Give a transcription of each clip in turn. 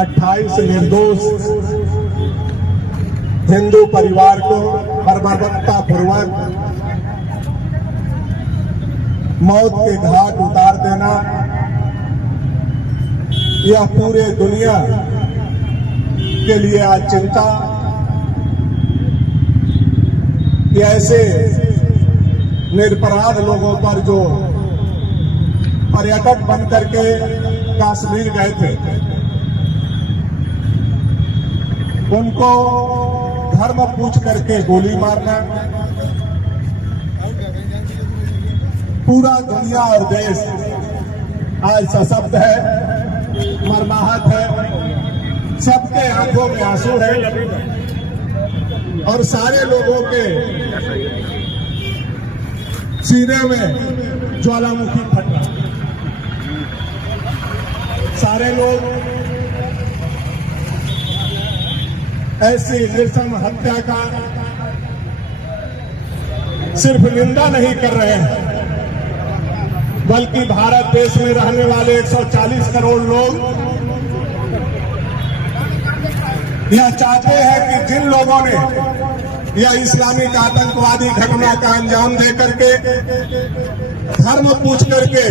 28 निर्दोष हिंदू परिवार को बर्बरतापूर्वक मौत के घाट उतार देना, यह पूरे दुनिया के लिए आज चिंता कि ऐसे निरपराध लोगों पर जो पर्यटक बन करके कश्मीर गए थे, उनको धर्म पूछ करके गोली मारना, पूरा दुनिया और देश आज सशक्त है, मर्माहत है, सबके आंखों में आंसू है और सारे लोगों के सीने में ज्वालामुखी फट रहा है। सारे लोग ऐसी निर्मम हत्या का सिर्फ निंदा नहीं कर रहे हैं, बल्कि भारत देश में रहने वाले 140 करोड़ लोग यह चाहते हैं कि जिन लोगों ने यह इस्लामिक आतंकवादी घटना का अंजाम दे करके धर्म पूछ करके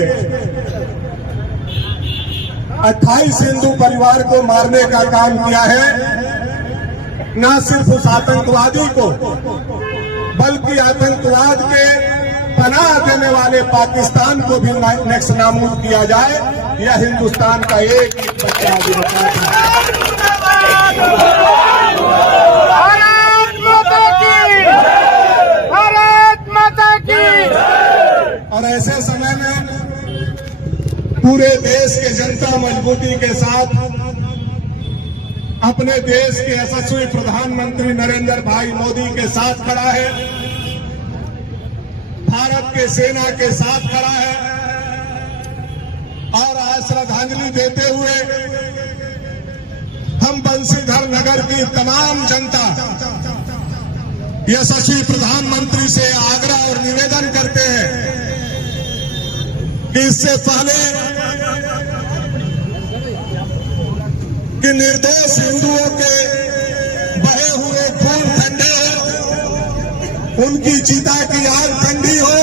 28 हिंदू परिवार को मारने का काम किया है, न सिर्फ उस आतंकवादी को बल्कि आतंकवाद के पनाह देने वाले पाकिस्तान को भी नेक्स्ट नाबूद किया जाए, यह हिंदुस्तान का एक बच्चा अधिकार है। और ऐसे समय में पूरे देश के जनता मजबूती के साथ अपने देश के यशस्वी प्रधानमंत्री नरेंद्र भाई मोदी के साथ खड़ा है, भारत के सेना के साथ खड़ा है और आज श्रद्धांजलि देते हुए हम बंशीधर नगर की तमाम जनता यशस्वी प्रधानमंत्री से आग्रह और निवेदन करते हैं कि इससे पहले कि निर्दोष हिंदुओं के बहे हुए खून ठंडे हो, उनकी चिता की आग ठंडी हो,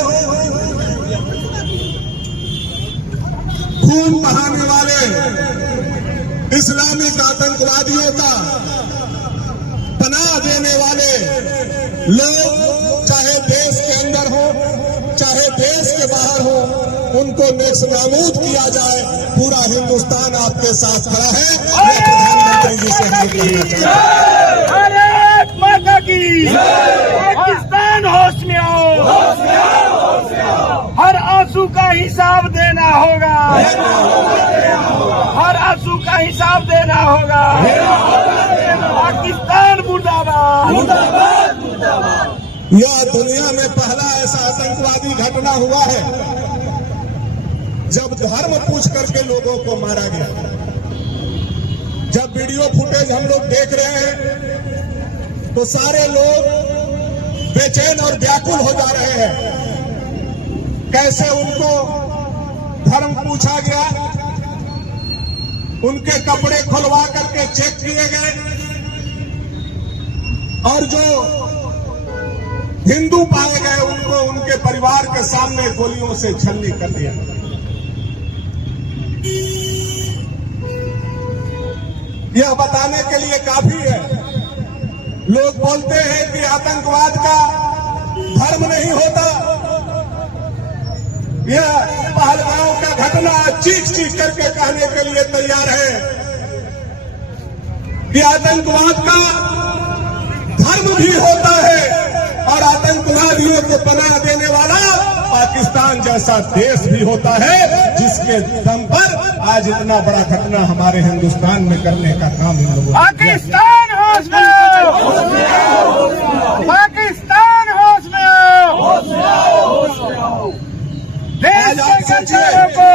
खून बहाने वाले इस्लामिक आतंकवादियों का पनाह देने वाले लोग चाहे देश के अंदर हो चाहे देश के बाहर हो, उनको नेक्स्ट नाबूद किया जाए। पूरा हिंदुस्तान आपके साथ खड़ा है। मैं प्रधानमंत्री जी से अनुरोध करना चाहता हूं। भारत माता की पाकिस्तान होश में आओ, हर आंसू का हिसाब देना होगा, हर आंसू का हिसाब देना होगा। पाकिस्तान मुर्दाबाद। यह दुनिया में पहला ऐसा आतंकवादी घटना हुआ है जब धर्म पूछ करके लोगों को मारा गया। जब वीडियो फुटेज हम लोग देख रहे हैं तो सारे लोग बेचैन और व्याकुल हो जा रहे हैं। कैसे उनको धर्म पूछा गया, उनके कपड़े खुलवा करके चेक किए गए और जो हिंदू पाए गए उनको उनके परिवार के सामने गोलियों से छलनी कर दिया। यह बताने के लिए काफी है। लोग बोलते हैं कि आतंकवाद का धर्म नहीं होता। यह पहलगांव का घटना चीख चीख करके कहने के लिए तैयार है कि आतंकवाद का धर्म भी होता है और आतंकवादियों को पनाह देने वाला पाकिस्तान जैसा देश भी होता है, जिसके दम पर आज इतना बड़ा घटना हमारे हिंदुस्तान में करने का काम इन लोगों पाकिस्तान होश में आओ, पाकिस्तान होश में आओ। देश के गद्दारों को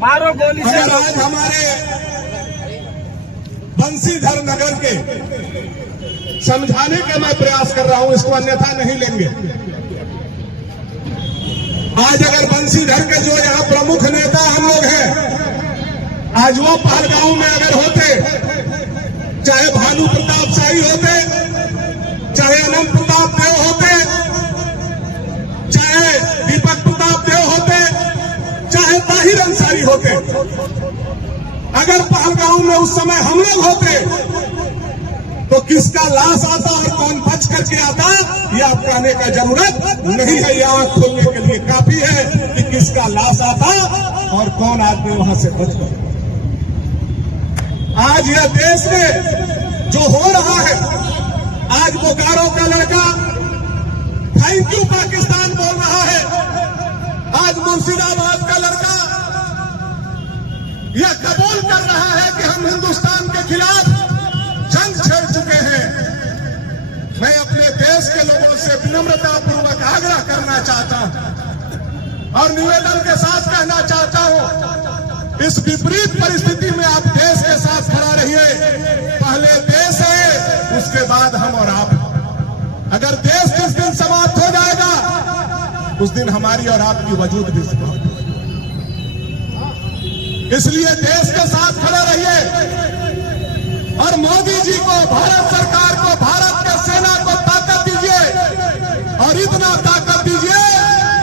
मारो गोली से। अगर आज हमारे बंशीधर नगर के समझाने का मैं प्रयास कर रहा हूं, इसको अन्यथा नहीं लेंगे। आज अगर बंशीधर के जो यहाँ प्रमुख नेता हम लोग हैं, आज वो पहलगांव में अगर होते, चाहे भानु प्रताप शाही होते, चाहे अनंत प्रताप देव होते, चाहे दीपक प्रताप देव होते, चाहे ताहिर अंसारी होते, अगर पहलगांव में उस समय हम लोग होते तो किसका लाश आता और कौन बच करके आता, ये आप कहने का जरूरत नहीं है। ये आंख खोलने के लिए काफी है कि किसका लाश आता और कौन आदमी वहां से बच कर। आज यह देश में जो हो रहा है, आज बोकारो का लड़का थैंक यू पाकिस्तान बोल रहा है, आज मुर्शिदाबाद का लड़का यह कबूल कर रहा है कि हम हिंदुस्तान के खिलाफ जंग छेड़ चुके हैं। मैं अपने देश के लोगों से विनम्रतापूर्वक आग्रह करना चाहता हूं और निवेदन के साथ कहना चाहता हूं, इस विपरीत परिस्थिति में आप देश के साथ खड़ा रहिए। पहले देश है, उसके बाद हम और आप। अगर देश जिस दिन समाप्त हो जाएगा, उस दिन हमारी और आपकी वजूद भी समाप्त हो। इसलिए देश के साथ खड़े रहिए और मोदी जी को, भारत सरकार को, भारत के सेना को ताकत दीजिए और इतना ताकत दीजिए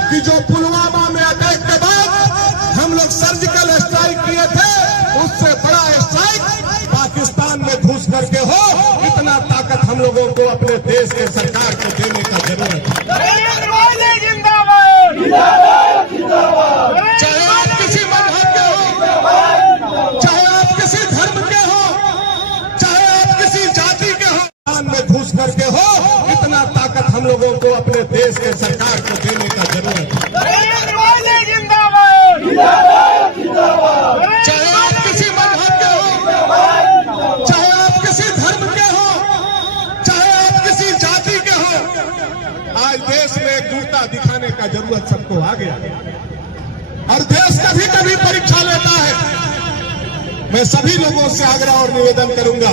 कि जो पुलवामा में अटैक के बाद हम लोग सर्जिकल स्ट्राइक किए थे, उससे बड़ा स्ट्राइक पाकिस्तान में घुस करके हो, इतना ताकत हम लोगों को अपने देश के सरकार को देने का जरूरत है। चाहे आप किसी मजहब के हो, चाहे आप किसी धर्म के हो, चाहे आप किसी जाति के हो, में घुस करके हो, इतना ताकत हम लोगों को अपने देश के सरकार को देने का जरूरत है। चाहे आप किसी मजहब के हो, चाहे आप किसी धर्म के हो, चाहे आप किसी जाति के हो, आज देश में एकजुटता दिखाने का जरूरत सबको आ गया और देश कभी कभी परीक्षा लेता है। मैं सभी लोगों से आग्रह और निवेदन करूंगा,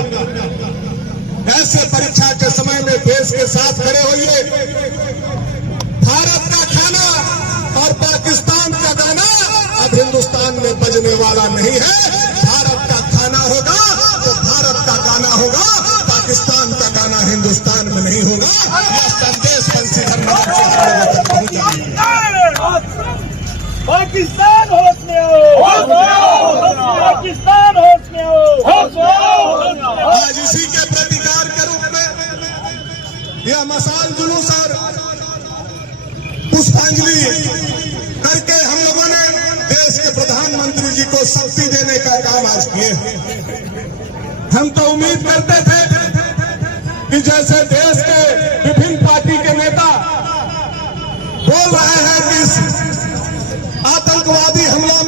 ऐसे परीक्षा के समय में देश के साथ खड़े होइए। भारत का खाना और पाकिस्तान का गाना अब हिंदुस्तान में बजने वाला नहीं है। भारत का खाना होगा तो भारत का गाना होगा, पाकिस्तान का गाना हिंदुस्तान में नहीं होगा। यह संदेश बंशीधर नगर से हम लोगों तक पहुंचाएंगे। पाकिस्तान होश में हो, पाकिस्तान होश में हो। आज इसी के प्रतिकार के रूप में यह मशाल जुलूस और पुष्पांजलि करके हम लोगों ने देश के प्रधानमंत्री जी को शक्ति देने का काम आज किए। हम तो उम्मीद करते थे कि जैसे देश के विभिन्न पार्टी के नेता बोल रहे हैं कि आतंकवादी हमला